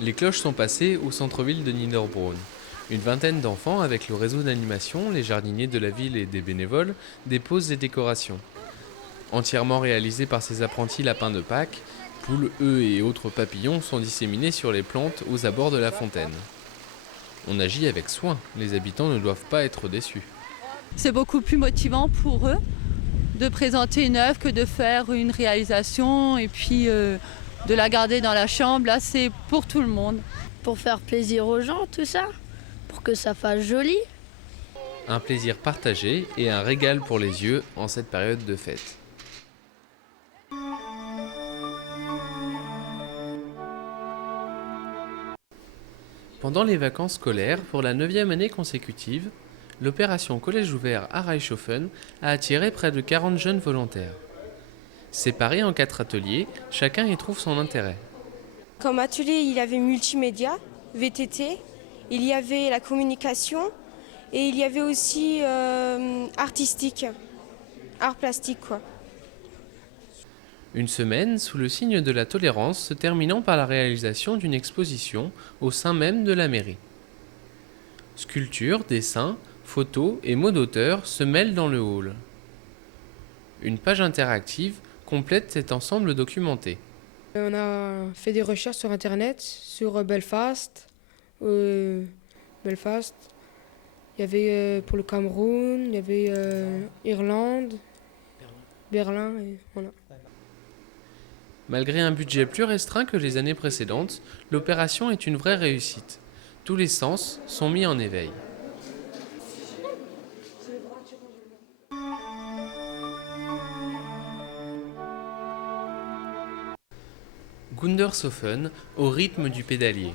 Les cloches sont passées au centre-ville de Niederbronn. Une vingtaine d'enfants, avec le réseau d'animation, les jardiniers de la ville et des bénévoles, déposent des décorations. Entièrement réalisées par ces apprentis lapins de Pâques, poules, œufs et autres papillons sont disséminés sur les plantes aux abords de la fontaine. On agit avec soin, les habitants ne doivent pas être déçus. C'est beaucoup plus motivant pour eux de présenter une œuvre que de faire une réalisation et puis de la garder dans la chambre. Là, c'est pour tout le monde. Pour faire plaisir aux gens, tout ça, pour que ça fasse joli. Un plaisir partagé et un régal pour les yeux en cette période de fête. Pendant les vacances scolaires, pour la 9e année consécutive, l'opération Collège ouvert à Reichshofen a attiré près de 40 jeunes volontaires. Séparés en 4 ateliers, chacun y trouve son intérêt. Comme atelier, il y avait multimédia, VTT, il y avait la communication et il y avait aussi artistique, art plastique quoi. Une semaine sous le signe de la tolérance se terminant par la réalisation d'une exposition au sein même de la mairie. Sculptures, dessins, photos et mots d'auteur se mêlent dans le hall. Une page interactive complète cet ensemble documenté. On a fait des recherches sur internet, sur Belfast. Il y avait pour le Cameroun, il y avait Irlande, Berlin et voilà. Malgré un budget plus restreint que les années précédentes, l'opération est une vraie réussite. Tous les sens sont mis en éveil. Gundershofen au rythme du pédalier.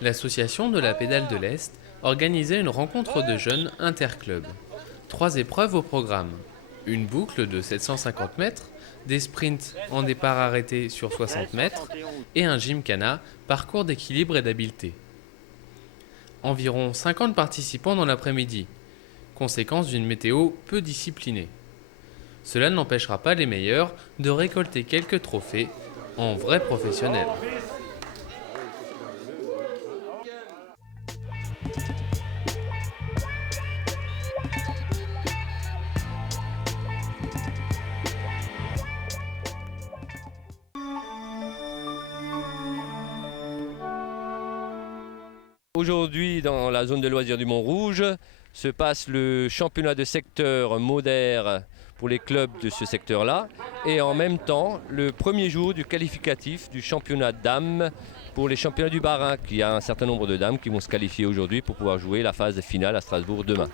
L'association de la pédale de l'Est organisait une rencontre de jeunes interclubs. 3 épreuves au programme. Une boucle de 750 mètres, des sprints en départ arrêté sur 60 mètres et un gymkhana, parcours d'équilibre et d'habileté. Environ 50 participants dans l'après-midi, conséquence d'une météo peu disciplinée. Cela n'empêchera pas les meilleurs de récolter quelques trophées en vrais professionnels. Aujourd'hui, dans la zone de loisirs du Montrouge, se passe le championnat de secteur moderne pour les clubs de ce secteur-là et en même temps le premier jour du qualificatif du championnat de dames pour les championnats du Bas-Rhin. Il y a un certain nombre de dames qui vont se qualifier aujourd'hui pour pouvoir jouer la phase finale à Strasbourg demain.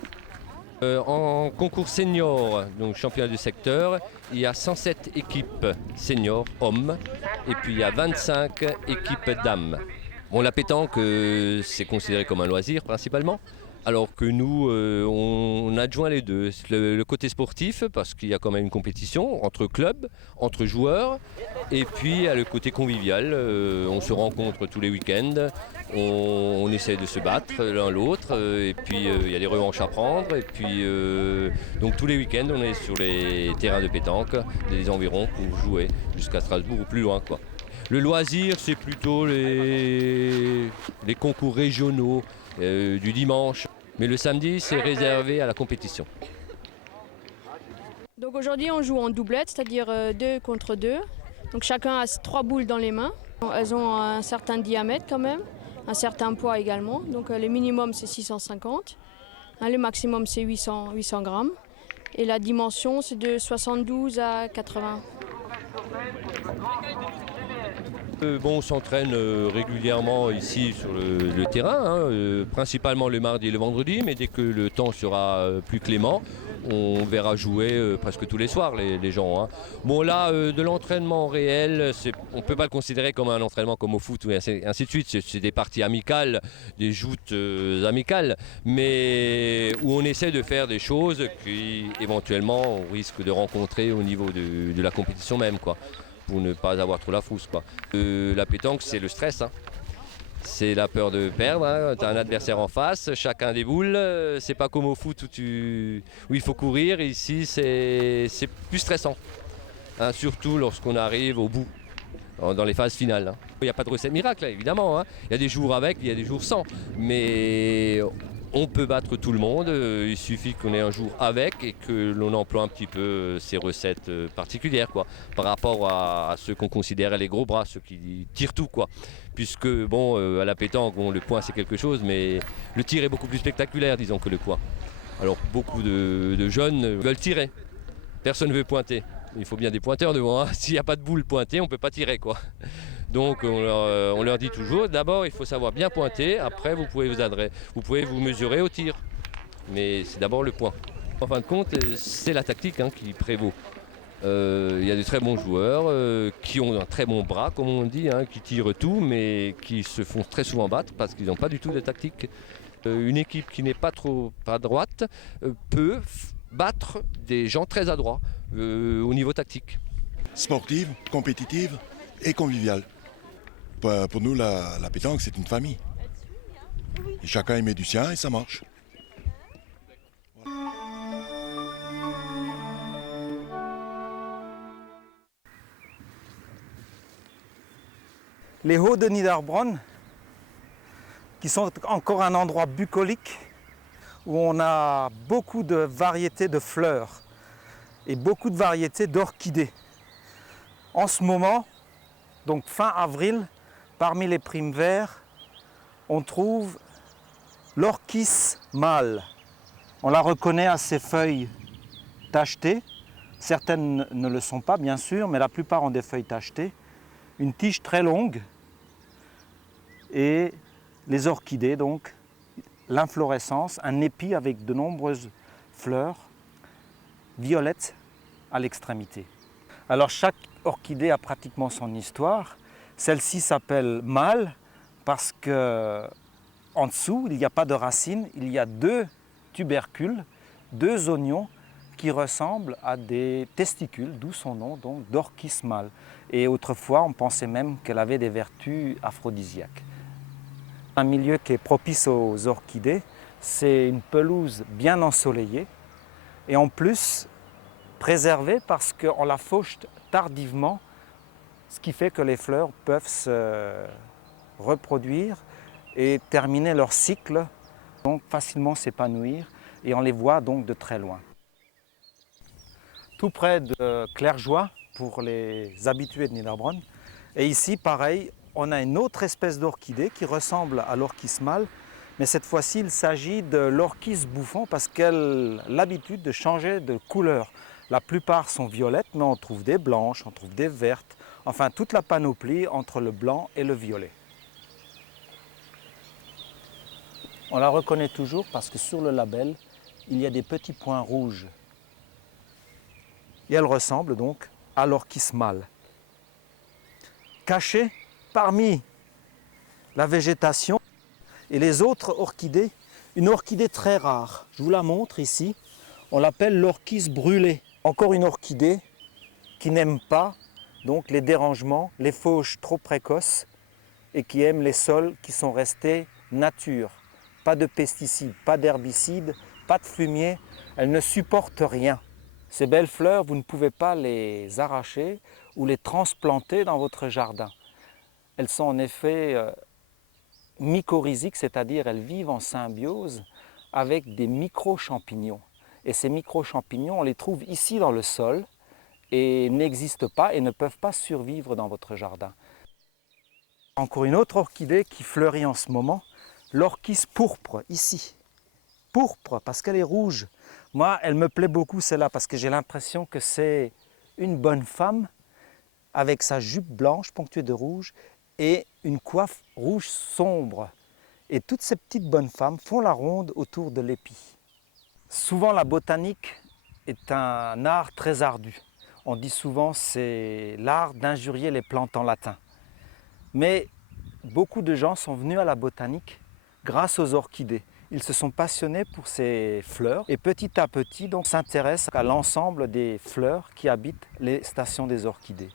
En concours senior, donc championnat du secteur, il y a 107 équipes seniors hommes et puis il y a 25 équipes dames. Bon, la pétanque, c'est considéré comme un loisir principalement, alors que nous, on adjoint les deux. Le côté sportif, parce qu'il y a quand même une compétition entre clubs, entre joueurs, et puis il y a le côté convivial. On se rencontre tous les week-ends, on essaie de se battre l'un l'autre, et puis il y a des revanches à prendre. Et puis, donc tous les week-ends, on est sur les terrains de pétanque, des environs, pour jouer jusqu'à Strasbourg ou plus loin, quoi. Le loisir, c'est plutôt les concours régionaux du dimanche. Mais le samedi, c'est réservé à la compétition. Donc aujourd'hui, on joue en doublette, c'est-à-dire 2 contre 2. Donc chacun a 3 boules dans les mains. Elles ont un certain diamètre quand même, un certain poids également. Donc le minimum, c'est 650. Le maximum, c'est 800 grammes. Et la dimension, c'est de 72 à 80. On s'entraîne régulièrement ici sur le terrain, principalement le mardi et le vendredi, mais dès que le temps sera plus clément, on verra jouer presque tous les soirs les gens. Bon là, de l'entraînement réel, on ne peut pas le considérer comme un entraînement comme au foot, et ainsi de suite. C'est des parties amicales, des joutes amicales, mais où on essaie de faire des choses qu'éventuellement on risque de rencontrer au niveau de la compétition même, quoi, pour ne pas avoir trop la frousse, quoi. La pétanque, c'est le stress. C'est la peur de perdre, tu as un adversaire en face, chacun des boules, c'est pas comme au foot où il faut courir, ici c'est plus stressant, surtout lorsqu'on arrive au bout, dans les phases finales. Il n'y a pas de recette miracle, évidemment, il y a des jours avec, il y a des jours sans, mais on peut battre tout le monde, il suffit qu'on ait un jour avec et que l'on emploie un petit peu ces recettes particulières, quoi, par rapport à ceux qu'on considère les gros bras, ceux qui tirent tout, quoi. Puisque à la pétanque, le point c'est quelque chose, mais le tir est beaucoup plus spectaculaire, disons, que le point. Alors beaucoup de jeunes veulent tirer, personne ne veut pointer. Il faut bien des pointeurs devant, s'il n'y a pas de boule pointée, on ne peut pas tirer, quoi. Donc on leur dit toujours, d'abord il faut savoir bien pointer, après vous pouvez vous mesurer au tir. Mais c'est d'abord le point. En fin de compte, c'est la tactique qui prévaut. Il y a de très bons joueurs qui ont un très bon bras, comme on dit, qui tirent tout, mais qui se font très souvent battre parce qu'ils n'ont pas du tout de tactique. Une équipe qui n'est pas trop à droite peut battre des gens très adroits au niveau tactique. Sportive, compétitive et conviviale. Pour nous, la pétanque, c'est une famille. Et chacun y met du sien et ça marche. Les Hauts de Niederbronn, qui sont encore un endroit bucolique où on a beaucoup de variétés de fleurs et beaucoup de variétés d'orchidées. En ce moment, donc fin avril, parmi les primes verts, on trouve l'orchis mâle. On la reconnaît à ses feuilles tachetées. Certaines ne le sont pas, bien sûr, mais la plupart ont des feuilles tachetées. Une tige très longue et les orchidées, donc l'inflorescence, un épi avec de nombreuses fleurs violettes à l'extrémité. Alors chaque orchidée a pratiquement son histoire. Celle-ci s'appelle mâle parce qu'en dessous, il n'y a pas de racines, il y a 2 tubercules, 2 oignons qui ressemblent à des testicules, d'où son nom, donc d'orchis mâle. Et autrefois, on pensait même qu'elle avait des vertus aphrodisiaques. Un milieu qui est propice aux orchidées, c'est une pelouse bien ensoleillée et en plus préservée parce qu'on la fauche tardivement, ce qui fait que les fleurs peuvent se reproduire et terminer leur cycle, donc facilement s'épanouir, et on les voit donc de très loin. Tout près de Clairjoie, pour les habitués de Niederbronn, et ici pareil, on a une autre espèce d'orchidée qui ressemble à l'orchis mâle, mais cette fois-ci il s'agit de l'orchis bouffon parce qu'elle a l'habitude de changer de couleur. La plupart sont violettes, mais on trouve des blanches, on trouve des vertes, enfin toute la panoplie entre le blanc et le violet. On la reconnaît toujours parce que sur le label, il y a des petits points rouges. Et elle ressemble donc à l'orchis mâle. Cachée parmi la végétation et les autres orchidées, une orchidée très rare. Je vous la montre ici. On l'appelle l'orchis brûlée. Encore une orchidée qui n'aime pas donc les dérangements, les fauches trop précoces et qui aime les sols qui sont restés nature. Pas de pesticides, pas d'herbicides, pas de fumier. Elle ne supporte rien. Ces belles fleurs, vous ne pouvez pas les arracher ou les transplanter dans votre jardin. Elles sont en effet mycorhiziques, c'est-à-dire elles vivent en symbiose avec des micro-champignons. Et ces micro-champignons, on les trouve ici dans le sol et n'existent pas et ne peuvent pas survivre dans votre jardin. Encore une autre orchidée qui fleurit en ce moment, l'orchis pourpre, ici. Pourpre parce qu'elle est rouge. Moi, elle me plaît beaucoup celle-là parce que j'ai l'impression que c'est une bonne femme avec sa jupe blanche ponctuée de rouge et une coiffe rouge sombre. Et toutes ces petites bonnes femmes font la ronde autour de l'épi. Souvent la botanique est un art très ardu. On dit souvent que c'est l'art d'injurier les plantes en latin. Mais beaucoup de gens sont venus à la botanique grâce aux orchidées. Ils se sont passionnés pour ces fleurs et petit à petit s'intéressent à l'ensemble des fleurs qui habitent les stations des orchidées.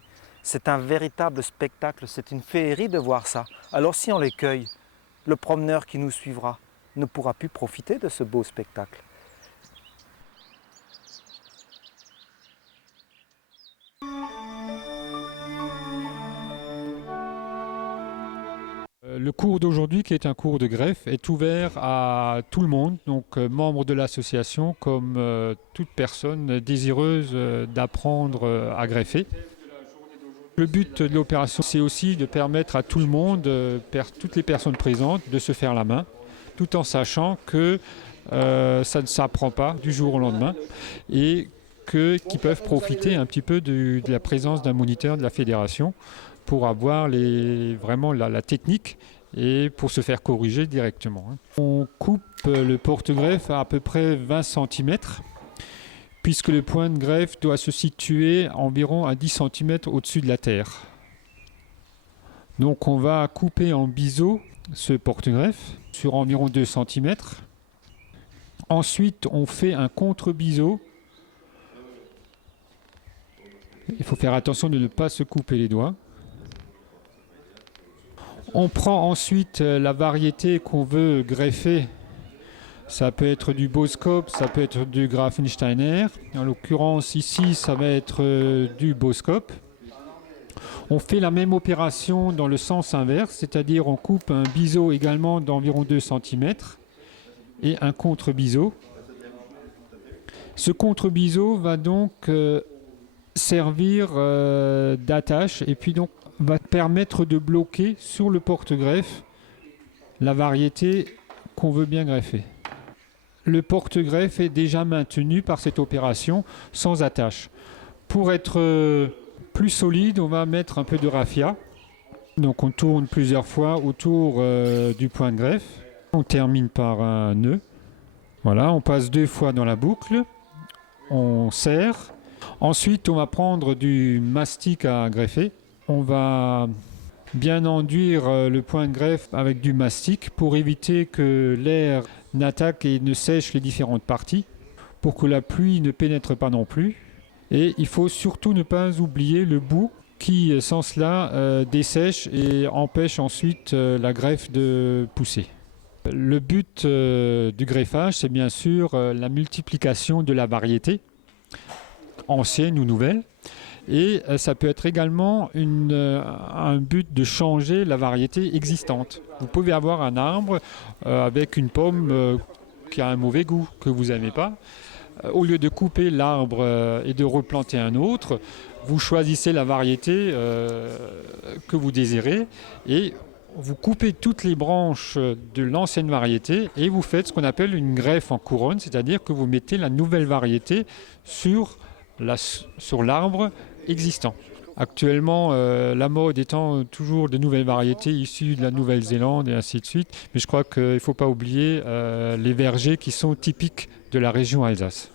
C'est un véritable spectacle, c'est une féerie de voir ça. Alors si on les cueille, le promeneur qui nous suivra ne pourra plus profiter de ce beau spectacle. Le cours d'aujourd'hui, qui est un cours de greffe, est ouvert à tout le monde, donc membres de l'association comme toute personne désireuse d'apprendre à greffer. Le but de l'opération, c'est aussi de permettre à tout le monde, toutes les personnes présentes, de se faire la main, tout en sachant que ça ne s'apprend pas du jour au lendemain et qu'ils peuvent profiter un petit peu de la présence d'un moniteur de la fédération pour avoir vraiment la technique et pour se faire corriger directement. On coupe le porte-greffe à peu près 20 cm, puisque le point de greffe doit se situer environ à 10 cm au-dessus de la terre. Donc on va couper en biseau ce porte-greffe sur environ 2 cm. Ensuite, on fait un contre-biseau. Il faut faire attention de ne pas se couper les doigts. On prend ensuite la variété qu'on veut greffer. Ça peut être du Boskop, ça peut être du Grafensteiner. En l'occurrence ici, ça va être du Boskop. On fait la même opération dans le sens inverse, c'est-à-dire on coupe un biseau également d'environ 2 cm et un contre-biseau. Ce contre-biseau va donc servir d'attache et puis donc va permettre de bloquer sur le porte-greffe la variété qu'on veut bien greffer. Le porte-greffe est déjà maintenu par cette opération sans attache. Pour être plus solide, on va mettre un peu de raffia. Donc on tourne plusieurs fois autour du point de greffe. On termine par un nœud. Voilà, on passe 2 fois dans la boucle. On serre. Ensuite, on va prendre du mastic à greffer. On va bien enduire le point de greffe avec du mastic pour éviter que l'air n'attaque et ne sèche les différentes parties, pour que la pluie ne pénètre pas non plus. Et il faut surtout ne pas oublier le bout qui, sans cela, dessèche et empêche ensuite la greffe de pousser. Le but du greffage, c'est bien sûr la multiplication de la variété, ancienne ou nouvelle. Et ça peut être également un but de changer la variété existante. Vous pouvez avoir un arbre avec une pomme qui a un mauvais goût, que vous n'aimez pas. Au lieu de couper l'arbre et de replanter un autre, vous choisissez la variété que vous désirez et vous coupez toutes les branches de l'ancienne variété et vous faites ce qu'on appelle une greffe en couronne, c'est-à-dire que vous mettez la nouvelle variété sur l'arbre existant. Actuellement, la mode étant toujours de nouvelles variétés issues de la Nouvelle-Zélande et ainsi de suite, mais je crois qu'il ne faut pas oublier les vergers qui sont typiques de la région Alsace.